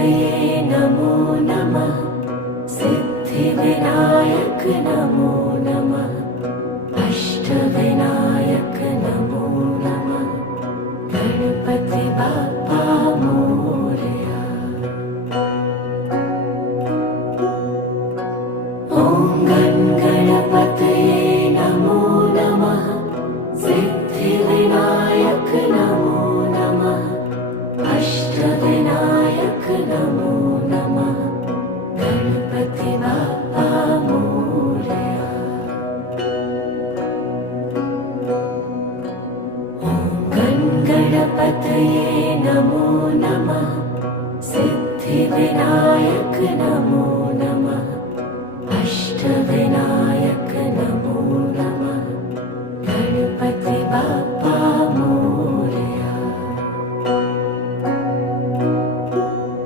गणपतये नमो नमः। सिद्धिविनायक नमो नमः। अष्टविनायक नमो नमः। गणपति बाप्पा मोरया। ॐ गणपतये नमो नमः। सिद्धिविनायक नमो नमः। अष्टविनायक नमो नमः। गणपति बाप्पा मोरया। ॐ गणपतये नमो नमः। सिद्धिविनायक नमो नमः। अष्टविनायक